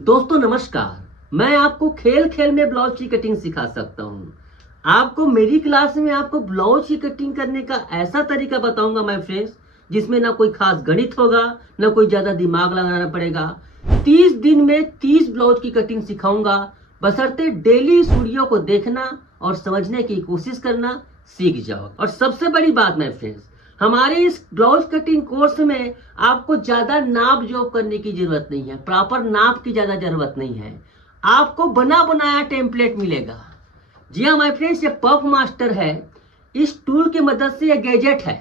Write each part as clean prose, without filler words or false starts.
दोस्तों नमस्कार। मैं आपको खेल खेल में ब्लाउज की कटिंग सिखा सकता हूँ। आपको मेरी क्लास में आपको ब्लाउज की कटिंग करने का ऐसा तरीका बताऊंगा माय फ्रेंड्स, जिसमें ना कोई खास गणित होगा, ना कोई ज्यादा दिमाग लगाना पड़ेगा। 30 दिन में 30 ब्लाउज की कटिंग सिखाऊंगा, बशर्ते डेली इस वीडियो को देखना और समझने की कोशिश करना, सीख जाओ। और सबसे बड़ी बात माय फ्रेंड्स, हमारे इस ब्लाउज कटिंग कोर्स में आपको ज्यादा नाप जोप करने की जरूरत नहीं है, प्रॉपर नाप की ज्यादा जरूरत नहीं है। आपको बना बनाया टेम्पलेट मिलेगा। जी हाँ माय फ्रेंड्स, ये पफ मास्टर है। इस टूल की मदद से, ये गैजेट है,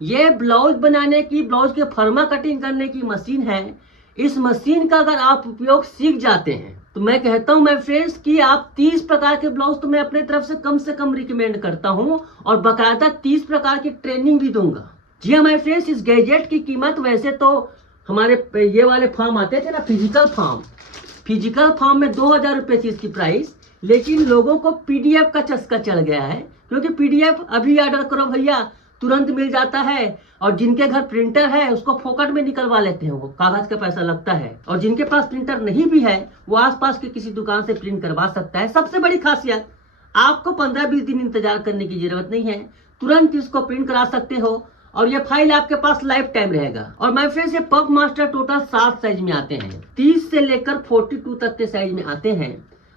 ये ब्लाउज बनाने की, ब्लाउज के फर्मा कटिंग करने की मशीन है। इस मशीन का अगर आप उपयोग सीख जाते हैं तो मैं कहता हूं माय फ्रेंड्स कि आप 30 प्रकार के ब्लाउज तो मैं अपने तरफ से कम रिकमेंड करता हूं, और बाकायदा 30 प्रकार की ट्रेनिंग भी दूंगा। जी हाँ माय फ्रेंड्स, इस गैजेट की कीमत वैसे तो हमारे ये वाले फॉर्म आते थे ना, फिजिकल फॉर्म में 2000 रुपये थी इसकी प्राइस, लेकिन लोगों को पीडीएफ का चस्का चल गया है, क्योंकि पीडीएफ अभी ऑर्डर करो भैया तुरंत मिल जाता है, और जिनके घर प्रिंटर है उसको फोकट में निकलवा लेते हैं, वो कागज का पैसा लगता है। और जिनके पास प्रिंटर नहीं भी है वो आसपास के किसी दुकान से प्रिंट करवा सकता है। सबसे बड़ी खासियत, आपको 15-20 दिन इंतजार करने की जरूरत नहीं है, तुरंत इसको प्रिंट करा सकते हो और ये फाइल आपके पास लाइफ टाइम रहेगा। और माय फ्रेंड्स, ये पफ मास्टर टोटल 7 साइज में आते हैं, 30 से लेकर 42 तक के साइज में आते हैं।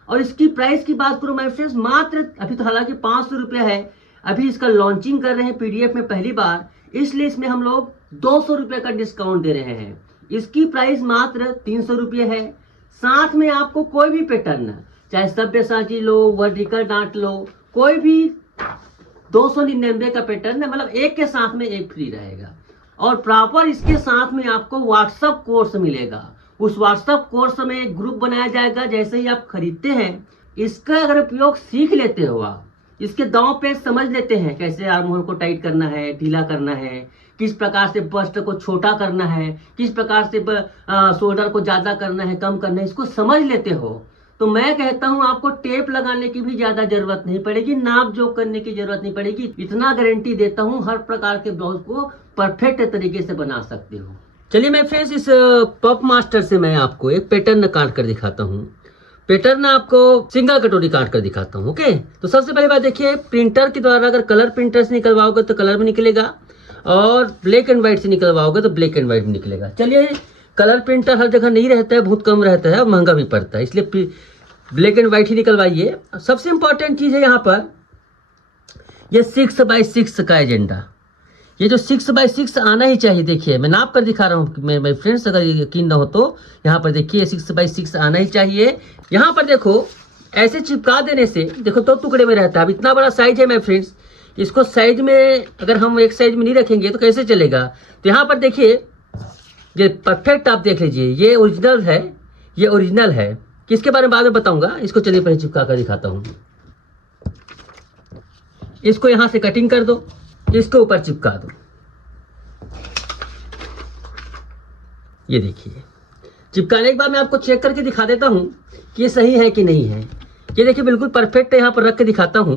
और इसकी प्राइस की बात करूं माय फ्रेंड्स, मात्र अभी तो हालांकि 500 रुपया है, अभी इसका लॉन्चिंग कर रहे हैं पीडीएफ में पहली बार, इसलिए इसमें हम लोग 200 रुपये का डिस्काउंट दे रहे हैं। इसकी प्राइस मात्र 300 रुपये है। साथ में आपको कोई भी पैटर्न, चाहे सब्यसाची लो, वर्टिकल डांट लो, कोई भी 299 का पैटर्न है, मतलब एक के साथ में एक फ्री रहेगा। और प्रॉपर इसके साथ में आपको व्हाट्सएप कोर्स मिलेगा। उस व्हाट्सएप कोर्स में एक ग्रुप बनाया जाएगा। जैसे ही आप खरीदते हैं, इसका अगर उपयोग सीख लेते हो, आप इसके दांव पे समझ लेते हैं, कैसे आर्म होल को टाइट करना है, ढीला करना है, किस प्रकार से बस्ट को छोटा करना है, किस प्रकार से शोल्डर को ज्यादा करना है, कम करना है, इसको समझ लेते हो, तो मैं कहता हूं आपको टेप लगाने की भी ज्यादा जरूरत नहीं पड़ेगी, नाप जोक करने की जरूरत नहीं पड़ेगी। इतना गारंटी देता हूं, हर प्रकार के ब्लाउज को परफेक्ट तरीके से बना सकते हो। चलिए मैं फ्रेंड्स, इस पफ मास्टर से मैं आपको एक पैटर्न काट कर दिखाता हूँ। पैटर्न आपको सिंगल कटोरी काट कर दिखाता हूँ। ओके, तो सबसे पहले बात देखिए, प्रिंटर के द्वारा अगर कलर प्रिंटर से निकलवाओगे तो कलर में निकलेगा, और ब्लैक एंड व्हाइट से निकलवाओगे तो ब्लैक एंड व्हाइट में निकलेगा। चलिए, कलर प्रिंटर हर जगह नहीं रहता है, बहुत कम रहता है और महंगा भी पड़ता है, इसलिए ब्लैक एंड व्हाइट ही निकलवाइए। सबसे इंपॉर्टेंट चीज है यहाँ पर, ये 6x6 का एजेंडा, ये जो 6x6 आना ही चाहिए। देखिए मैं नाप कर दिखा रहा हूँ मेरे फ्रेंड्स, अगर ये यकीन ना हो तो यहाँ पर देखिए 6x6 आना ही चाहिए। यहाँ पर देखो, ऐसे चिपका देने से देखो 2 टुकड़े में रहता है। अब इतना बड़ा साइज है मेरे फ्रेंड्स, इसको साइज में अगर हम एक साइज में नहीं रखेंगे तो कैसे चलेगा। तो यहाँ पर देखिए, ये परफेक्ट आप देख लीजिए, ये ओरिजिनल है, ये ओरिजिनल है। किसके बारे में बाद में बताऊंगा, इसको चलिए पहले चिपका कर दिखाता हूँ। इसको यहाँ से कटिंग कर दो, इसको ऊपर चिपका दो। ये देखिए, चिपकाने के बाद मैं आपको चेक करके दिखा देता हूं कि ये सही है कि नहीं है। ये देखिए बिल्कुल परफेक्ट है, यहाँ पर रख के दिखाता हूं।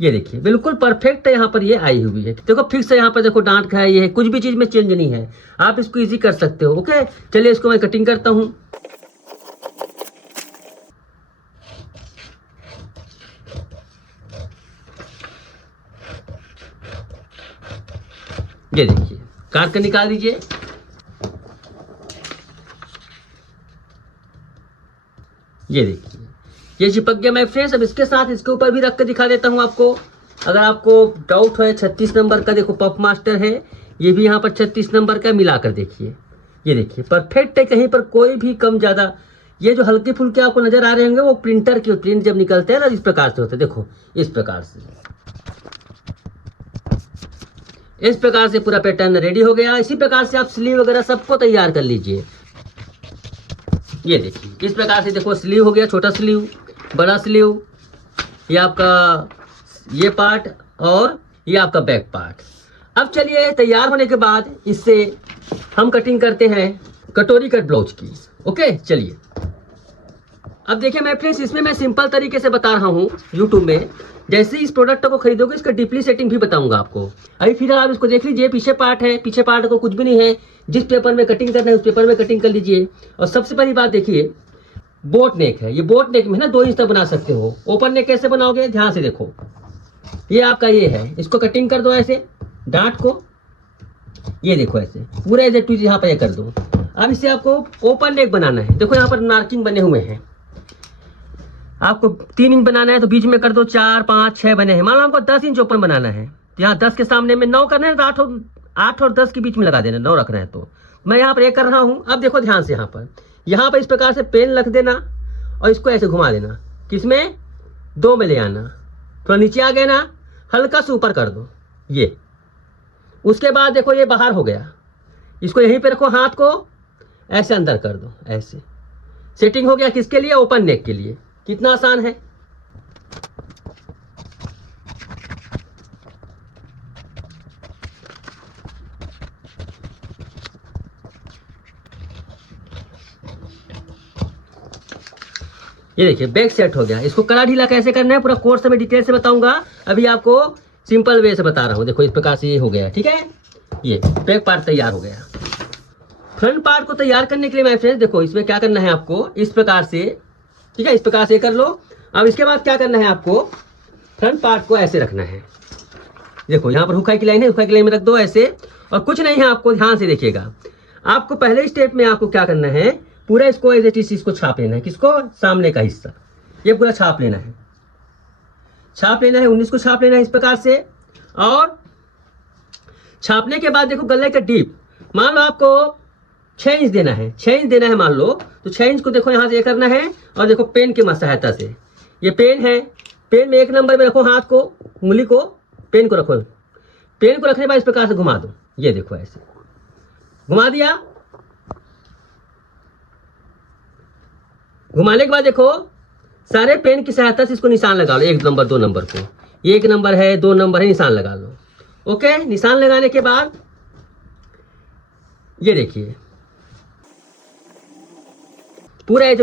ये देखिए बिल्कुल परफेक्ट है, यहाँ पर ये आई हुई है। देखो फिक्स है, यहाँ पर देखो डांट का है, ये है, कुछ भी चीज में चेंज नहीं है। आप इसको इजी कर सकते हो। ओके, चलिए इसको मैं कटिंग करता हूँ। ये देखिए, काट कर निकाल दीजिए। ये देखिए, ये चिपक गया माय फ्रेंड्स। अब इसके साथ इसके ऊपर भी रख कर दिखा देता हूं आपको, अगर आपको डाउट है। 36 नंबर का देखो पफ मास्टर है, ये भी यहाँ पर 36 नंबर का, मिलाकर देखिए। ये देखिए परफेक्ट है, कहीं पर कोई भी कम ज्यादा। ये जो हल्के फुल्के आपको नजर आ रहे होंगे वो प्रिंटर के प्रिंट जब निकलते हैं ना, इस प्रकार से होते हैं। देखो इस प्रकार से पूरा पैटर्न रेडी हो गया। इसी प्रकार से आप स्लीव वगैरह सबको तैयार कर लीजिए। ये देखिए इस प्रकार से देखो, स्लीव हो गया, छोटा स्लीव, बड़ा स्लीव, ये आपका ये पार्ट और ये आपका बैक पार्ट। अब चलिए, तैयार होने के बाद इससे हम कटिंग करते हैं कटोरी कट ब्लाउज की। ओके, चलिए अब देखिए मैं फ्रेंड्स, इसमें मैं सिंपल तरीके से बता रहा हूँ यूट्यूब में। जैसे ही इस प्रोडक्ट को खरीदोगे इसका डीपली सेटिंग भी बताऊंगा आपको। अभी फिलहाल आप इसको देख लीजिए, पीछे पार्ट है, पीछे पार्ट को कुछ भी नहीं है, जिस पेपर में कटिंग करना है उस पेपर में कटिंग कर लीजिए। और सबसे पहली बात देखिए, बोट नेक है, ये बोट नेक में ना 2 इंच तक बना सकते हो। ओपन नेक कैसे बनाओगे, ध्यान से देखो, ये आपका ये है, इसको कटिंग कर दो ऐसे, डांट को, ये देखो ऐसे पूरा ऐसे टू यहाँ पर कर दो। अब इसे आपको ओपन नेक बनाना है। देखो यहाँ पर मार्किंग बने हुए हैं, आपको 3 इंच बनाना है तो बीच में कर दो 4, 5, 6 बने हैं। मान लो आपको 10 इंच ओपन बनाना है, तो यहाँ 10 के सामने में 9 करना है, तो 8 और 10 के बीच में लगा देना, 9 रखना है। तो मैं यहाँ पर 1 कर रहा हूँ। अब देखो ध्यान से, यहाँ पर इस प्रकार से पेन रख देना और इसको ऐसे घुमा देना, किसमें, 2 में ले आना, थोड़ा नीचे आ गया ना, हल्का से ऊपर कर दो ये। उसके बाद देखो ये बाहर हो गया, इसको यहीं पे रखो, हाथ को ऐसे अंदर कर दो, ऐसे सेटिंग हो गया। किसके लिए, ओपन नेक के लिए। कितना आसान है। ये देखिए बैक सेट हो गया। इसको कड़ा ढीला कैसे करना है पूरा कोर्स में डिटेल से बताऊंगा, अभी आपको सिंपल वे से बता रहा हूँ। देखो इस प्रकार से ये हो गया, ठीक है, ये बैक पार्ट तैयार हो गया। फ्रंट पार्ट को तैयार करने के लिए माय फ्रेंड्स देखो इसमें क्या करना है आपको, इस प्रकार से, ठीक है, इस प्रकार से कर लो। अब इसके बाद क्या करना है आपको, फ्रंट पार्ट को ऐसे रखना है। देखो यहाँ पर हुकाई की लाइन है, हुकाई की लाइन में रख दो ऐसे, और कुछ नहीं है, आपको ध्यान से देखिएगा। आपको पहले स्टेप में आपको क्या करना है, पूरा इसको एज इट इज इसको छाप लेना है। किसको, सामने का हिस्सा, ये पूरा छाप लेना है, छाप लेना है, 19 को छाप लेना है इस प्रकार से। और छापने के बाद देखो गले का डीप, मान लो आपको 6 इंच देना है, 6 इंच देना है मान लो, तो 6 इंच को देखो यहाँ से ये करना है। और देखो पेन की सहायता से, ये पेन है, पेन में 1 नंबर में रखो, हाथ को, उंगली को, पेन को रखो, पेन को रखने के बाद इस प्रकार से घुमा दो। ये देखो ऐसे घुमा दिया। घुमाने के बाद देखो सारे पेन की सहायता से इसको निशान लगा लो, 1 नंबर 2 नंबर को, 1 नंबर है 2 नंबर है, निशान लगा लो। ओके, निशान लगाने के बाद ये देखिए पूरा ए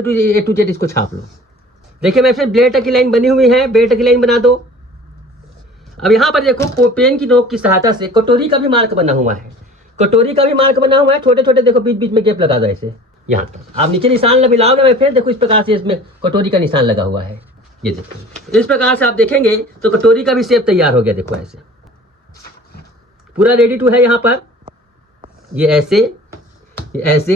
टू जेड इसको छाप लो। देखिए मैं फिर ब्लेड की लाइन बनी हुई है, ब्लेड की लाइन बना दो। अब यहाँ पर देखो पेन की नोक की सहायता से कटोरी का भी मार्क बना हुआ है, कटोरी का भी मार्क बना हुआ है, छोटे छोटे देखो बीच बीच में गैप लगा दो ऐसे, यहाँ तक आप नीचे निशान मिलाओगे मैं फिर देखो इस प्रकार से इसमें कटोरी का निशान लगा हुआ है। ये देखो इस प्रकार से आप देखेंगे तो कटोरी का भी शेप तैयार हो गया। देखो ऐसे पूरा रेडी टू है। यहाँ पर ये ऐसे, ये ऐसे,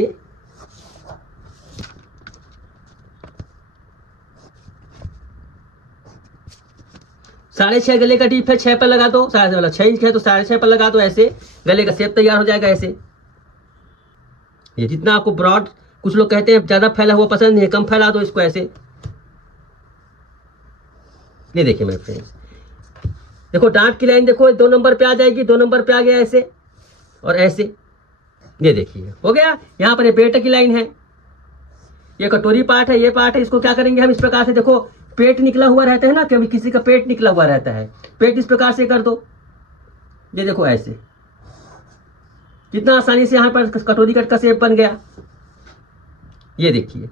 6.5 गले का टीप है, 6 पर लगा दो, 6 इंच है तो 6.5 पर लगा दो, ऐसे गले का शेप तैयार हो जाएगा। ऐसे ये जितना आपको ब्रॉड, कुछ लोग कहते हैं ज्यादा फैला हुआ पसंद नहीं है, कम फैला दो इसको ऐसे। ये देखिए मेरे फ्रेंड्स, देखो डांट की लाइन देखो 2 नंबर पे आ जाएगी, 2 नंबर पे आ गया ऐसे और ऐसे। ये देखिए हो गया। यहाँ पर ये पेट की लाइन है, ये कटोरी पार्ट है, ये पार्ट है। इसको क्या करेंगे हम इस प्रकार से, देखो पेट निकला हुआ रहता है ना, कभी किसी का पेट निकला हुआ रहता है, पेट इस प्रकार से कर दो। ये देखो ऐसे, कितना आसानी से यहाँ पर कटोरी कट का शेप बन गया। ये देखिए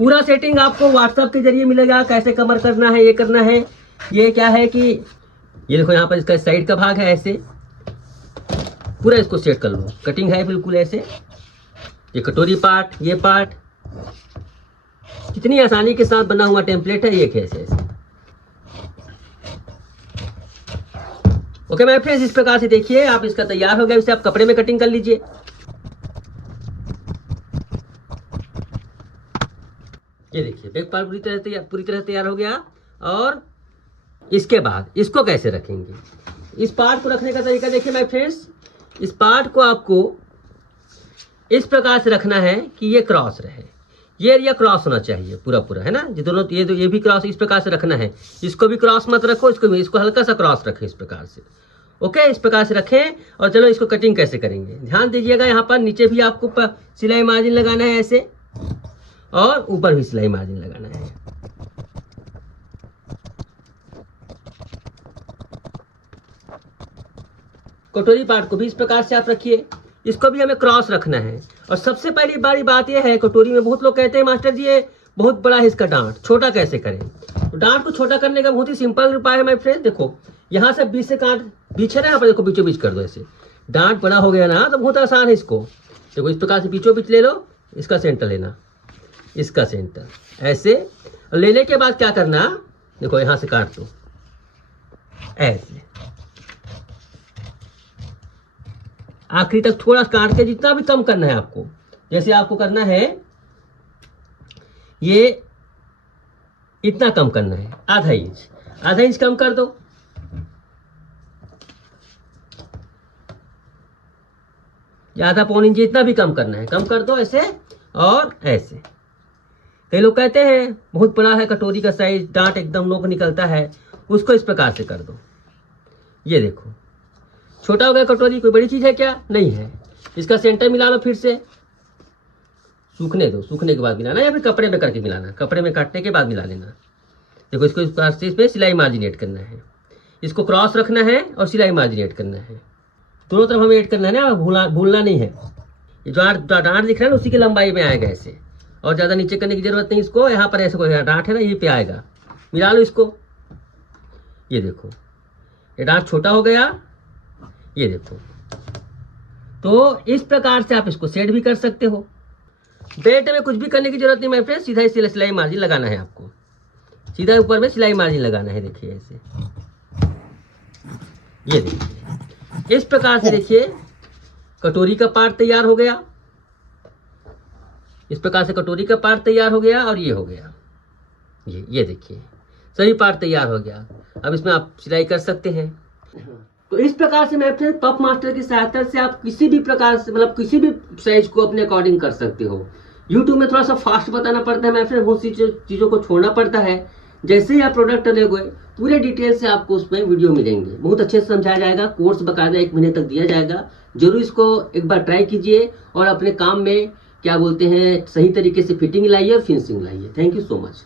पूरा सेटिंग आपको व्हाट्सएप के जरिए मिलेगा, कैसे कमर करना है, ये करना है। ये क्या है कि ये देखो यहाँ पर इसका साइड का भाग है, ऐसे पूरा इसको सेट कर लो। कटिंग है बिल्कुल ऐसे, ये कटोरी पार्ट, ये पार्ट, कितनी आसानी के साथ बना हुआ टेम्पलेट है ये कैसे ऐसे। ओके मैं फ्रेंड्स इस प्रकार से देखिए आप इसका तैयार हो गया। इसे आप कपड़े में कटिंग कर लीजिए। ये देखिए बैक पार्ट पूरी तरह तैयार हो गया। और इसके बाद इसको कैसे रखेंगे, इस पार्ट को रखने का तरीका देखिए माय फ्रेंड्स। इस पार्ट को आपको इस प्रकार से रखना है कि ये क्रॉस रहे, ये एरिया क्रॉस होना चाहिए पूरा पूरा, है ना। ये दोनों ये भी क्रॉस इस प्रकार से रखना है। इसको भी क्रॉस मत रखो, इसको हल्का सा क्रॉस रखें इस प्रकार से। ओके इस प्रकार से रखें। और चलो इसको कटिंग कैसे करेंगे, ध्यान दीजिएगा। यहाँ पर नीचे भी आपको सिलाई मार्जिन लगाना है ऐसे, और ऊपर भी सिलाई मार्जिन लगाना है। कटोरी पार्ट को भी इस प्रकार से आप रखिए, इसको भी हमें क्रॉस रखना है। और सबसे पहली बड़ी बात यह है, कटोरी में बहुत लोग कहते हैं मास्टर जी ये बहुत बड़ा है इसका डांट, छोटा कैसे करें। तो डांट को छोटा करने का बहुत ही सिंपल उपाय है माय फ्रेंड। देखो यहाँ से बीच से काट, बीच है ना, यहाँ पर देखो बीचों बीच कर दो ऐसे, डांट बड़ा हो गया ना तो बहुत आसान है इसको। देखो इस प्रकार से बीचों बीच ले लो, इसका सेंटर लेना, इसका सेंटर ऐसे लेने के बाद क्या करना, देखो यहां से काट दो ऐसे, आखिरी तक थोड़ा काट के जितना भी कम करना है आपको, जैसे आपको करना है ये इतना कम करना है, आधा इंच कम कर दो, आधा पौन इंच इतना भी कम करना है, कम कर दो ऐसे और ऐसे। कई लोग कहते हैं बहुत बड़ा है कटोरी का साइज, डांट एकदम नोक निकलता है, उसको इस प्रकार से कर दो। ये देखो छोटा हो गया कटोरी, कोई बड़ी चीज है क्या? नहीं है। इसका सेंटर मिला लो, फिर से सूखने दो, सूखने के बाद मिलाना या फिर कपड़े में करके मिलाना, कपड़े में काटने के बाद मिला लेना। देखो इसको इस प्रकार से इसमें सिलाई मार्जिन ऐड करना है, इसको क्रॉस रखना है और सिलाई मार्जिन ऐड करना है, दोनों तरफ हमें ऐड करना है ना, भूलना नहीं है। ये जो डांट दिख रहा है ना उसी की लंबाई में आएगा ऐसे, और ज़्यादा नीचे करने की जरूरत नहीं, इसको यहाँ पर ऐसे कोई डांट है ना, ये पे आएगा, मिला लो इसको। ये देखो ये डांट छोटा हो गया, ये देखो। तो इस प्रकार से आप इसको सेट भी कर सकते हो। बेल्ट में कुछ भी करने की जरूरत नहीं मेरे फ्रेंड, सीधा इसे सिलाई मार्जिन लगाना है आपको, सीधा ऊपर में सिलाई मार्जिन लगाना है। देखिए ऐसे, ये देखिए इस प्रकार से देखिए कटोरी का पार्ट तैयार हो गया, इस प्रकार से कटोरी का पार्ट तैयार हो गया और ये हो गया, ये देखिए सभी पार्ट तैयार हो गया। अब इसमें आप सिलाई कर सकते हैं। तो इस प्रकार से मैं अपने पफ मास्टर की सहायता से आप किसी भी प्रकार से मतलब किसी भी साइज को अपने अकॉर्डिंग कर सकते हो। यूट्यूब में थोड़ा सा फास्ट बताना पड़ता है, मैं फिर बहुत सी चीज़ों को छोड़ना पड़ता है। जैसे ही आप प्रोडक्ट लोगे पूरे डिटेल से आपको उसमें वीडियो मिलेंगे, बहुत अच्छे से समझाया जाएगा, कोर्स बकायदा 1 महीने तक दिया जाएगा। जरूर इसको एक बार ट्राई कीजिए और अपने काम में क्या बोलते हैं सही तरीके से फिटिंग लाइए और फिनिशिंग लाइए। Thank you so much.